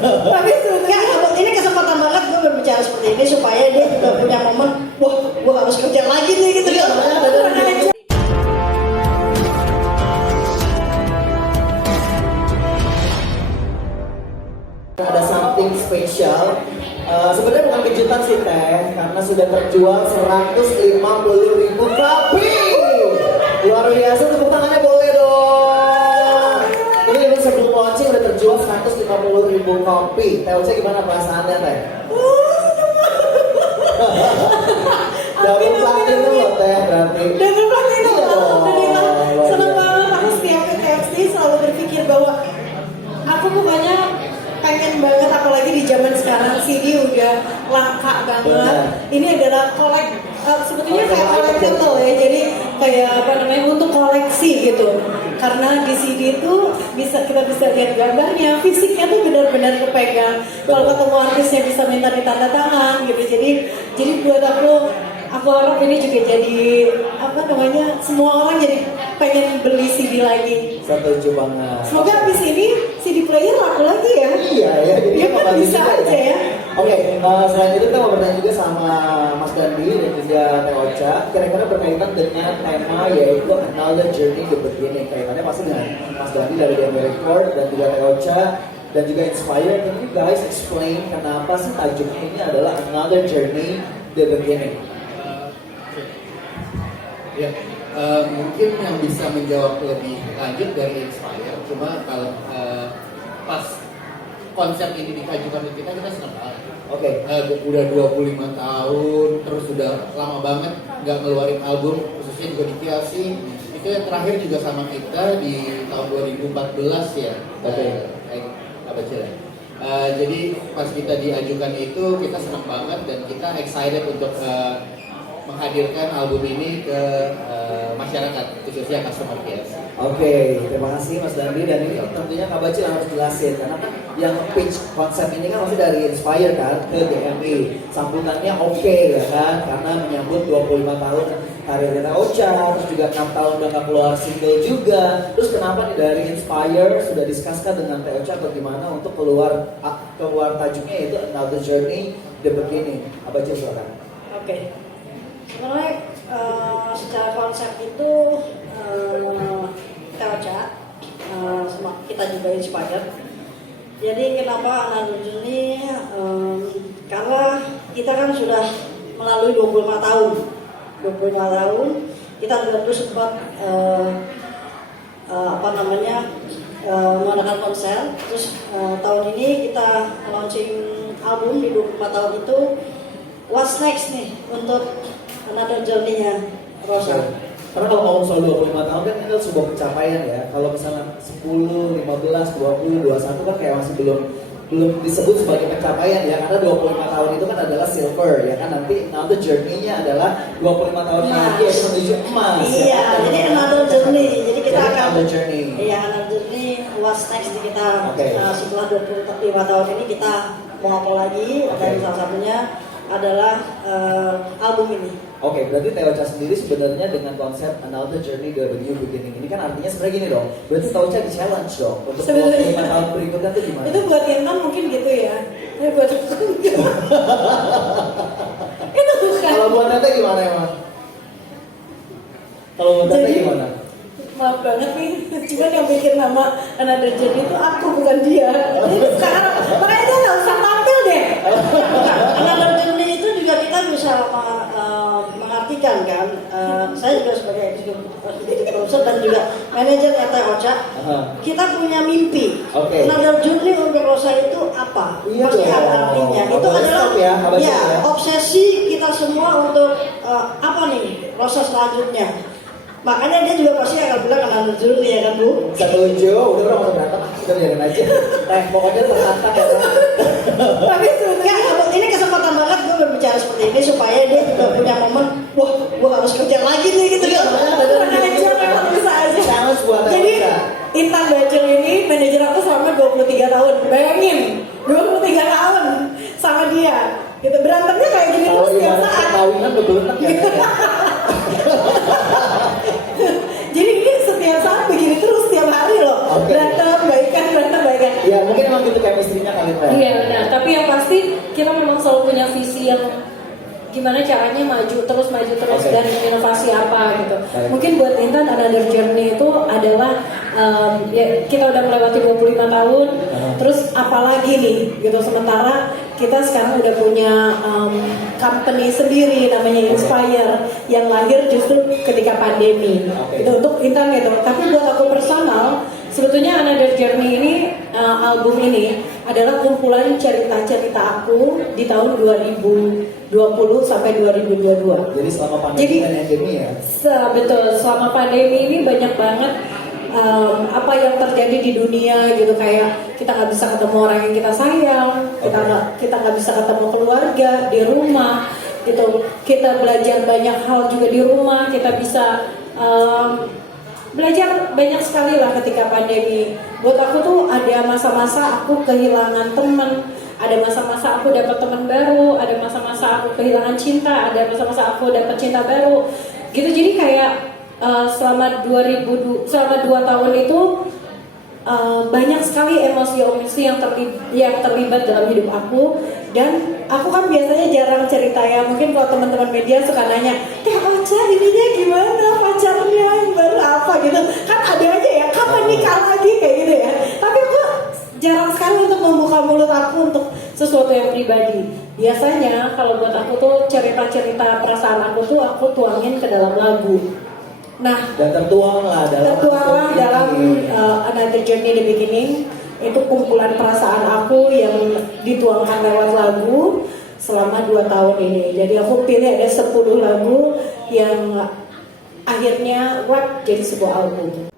Tapi sebenarnya ini kesempatan banget gue berbicara seperti ini supaya dia juga punya momen, wah gue harus kerja lagi nih gitu kan. Ada something special. Sebenarnya bukan kejutan sih Teh, karena sudah terjual 150.000 kopi. Luar biasa, tepuk tangannya boleh dong. Ini sebelum launching udah terjual 150.000 kopi. Teh Ocha gimana perasaannya Teh? Double platinum loh Teh berarti. Double platinum, alhamdulillah. Senang banget, aku setiap ke KFC selalu berpikir bahwa aku bukannya pengen banget, apalagi di zaman sekarang CD udah langka banget. Ini adalah sebetulnya kayak collectible ya, jadi kayak apa namanya, untuk koleksi gitu. Karena di CD itu kita bisa lihat gambarnya, fisiknya tuh benar-benar kepegang. Kalau ketemu artisnya bisa minta ditanda tangan gitu. Jadi buat aku harap ini juga jadi apa namanya, semua orang jadi pengen beli CD lagi. Setuju banget. Semoga abis ini CD player laku lagi ya. Iya ya, jadi ya kan bisa aja ya. Oke, selain itu kita mau bertanya juga sama Mas Dandi dan juga Teh Ocha, kira-kira berkaitan dengan tema yaitu Another Journey the Beginning. Kaitannya pasti dengan Mas Dandi dari DMB Record dan juga Teh Ocha dan juga Inspire. Can you guys explain kenapa sih tajuknya ini adalah Another Journey the Beginning? Ya, mungkin yang bisa menjawab lebih lanjut dari Inspire. Cuma kalau pas konsep ini dikajukan ke kita senang banget. Oke. Udah 25 tahun, terus udah lama banget nggak ngeluarin album, khususnya juga di Kiasi. Itu yang terakhir juga sama kita di tahun 2014 ya. Oke. Apa sih? Jadi pas kita diajukan itu kita senang banget dan kita excited untuk menghadirkan album ini ke masyarakat, khususnya customer care. Oke, terima kasih Mas Dandi, dan ini tentunya Kak Bacil harus jelasin karena kan yang pitch konsep ini kan masih dari Inspire kan ke DMI. Sambutannya oke ya kan, karena menyambut 25 tahun karir Teh Ocha, terus juga 6 tahun udah gak keluar single juga. Terus kenapa nih dari Inspire sudah diskusikan dengan Teh Ocha bagaimana untuk keluar tajuknya yaitu Another Journey the Beginning. Kak Bacil silakan. Oke. Sebenarnya secara konsep itu Teh Ocha sama kita juga inspired. Jadi kenapa Another Journey? Karena kita kan sudah melalui 25 tahun. 25 tahun kita juga terus sempat mengadakan konser. Terus tahun ini kita launching album di 25 tahun itu. What's next nih untuk Another Journey-nya Rosa? Karena kalau ngomong soal 25 tahun kan itu sebuah pencapaian ya. Kalau misalnya 10, 15, 20, 21 kan kayak masih belum disebut sebagai pencapaian ya. Karena 25 tahun itu kan adalah silver ya kan. Nanti Another Journey-nya adalah 25 tahun lagi yaitu menuju emas. Iya, ya kan? jadi Another Journey. Jadi kita akan Another Journey. Iya, Another Journey. What's next di kita? Okay. Setelah 25 tahun ini kita mau apa lagi? Dan salah satunya adalah album ini. Oke, berarti Teh Ocha sendiri sebenarnya dengan konsep Another Journey the New Beginning ini kan artinya sebenarnya gini dong. Berarti Teh Ocha di challenge dong untuk 25 tahun berikutnya tuh gimana? Itu buat Intan mungkin gitu ya. Tapi buat itu bukan. Kalau buat Tete gimana emang? Kalau buat Tete gimana? Maaf banget nih, cuman yang bikin nama Another Journey itu aku bukan dia. Jadi sekarang makanya dia nggak usah tampil deh. Another Journey itu juga kita bisa mengartikan kan. Saya juga sebagai executive producer dan juga manajer Teh Ocha, kita punya mimpi. Another Journey untuk Rosa itu apa? Iya Pasti ada artinya. Itu adalah obsesi kita semua untuk apa nih Rosa selanjutnya. Makanya dia juga pasti akan bilang Another Journey ya kan Bu? Setuju, udah mau berantem, kita biarin aja. Pokoknya tertantang ya. Tapi sebenarnya ini kesempatan banget gue berbicara seperti ini supaya dia juga punya momen, wah gue harus kerja lagi nih gitu kan. Manajer memang bisa aja. Challenge buat Jadi Intan Bajel ini manajer aku selama 23 tahun. Bayangin, 23 tahun sama dia. Gitu, berantemnya kayak gini terus tiap saat. Kawinan bebenak ya. Jadi ini setiap saat begini terus tiap hari loh. Berantem, baikan. Ya mungkin emang gitu chemistry-nya kali ya. Iya benar, tapi yang pasti kita memang selalu punya visi yang gimana caranya maju terus Oke. dan inovasi apa gitu. Baik. Mungkin buat Intan Another Journey itu adalah ya, kita udah melewati 25 tahun, terus apalagi nih gitu. Sementara kita sekarang udah punya company sendiri namanya Inspire yang lahir justru ketika pandemi. Oke. Itu untuk Intan gitu. Tapi buat aku personal, sebetulnya Another Journey ini album ini adalah kumpulan cerita-cerita aku di tahun 2020 sampai 2022. Jadi selama pandemi Jadi- dan endemi ya. Betul, selama pandemi ini banyak banget apa yang terjadi di dunia gitu, kayak kita nggak bisa ketemu orang yang kita sayang, kita nggak bisa ketemu keluarga di rumah gitu. Kita belajar banyak hal juga di rumah, kita bisa belajar banyak sekali lah ketika pandemi. Buat aku tuh ada masa-masa aku kehilangan teman, ada masa-masa aku dapat teman baru, ada masa-masa aku kehilangan cinta, ada masa-masa aku dapat cinta baru. Gitu, jadi kayak selama 2 tahun itu banyak sekali emosi-emosi yang terlibat dalam hidup aku. Dan aku kan biasanya jarang cerita ya, mungkin kalau teman-teman media suka nanya, Teh Ocha ininya gimana, pacarnya yang baru apa gitu, kan ada aja ya, kapan nikah lagi kayak gitu ya. Tapi aku jarang sekali untuk membuka mulut aku untuk sesuatu yang pribadi. Biasanya kalau buat aku tuh cerita-cerita perasaan aku tuh aku tuangin ke dalam lagu. Nah, Dan tertuanglah dalam Another Journey the Beginning. Itu kumpulan perasaan aku yang dituangkan lewat lagu selama 2 tahun ini. Jadi aku pilih ada 10 lagu yang akhirnya jadi sebuah album.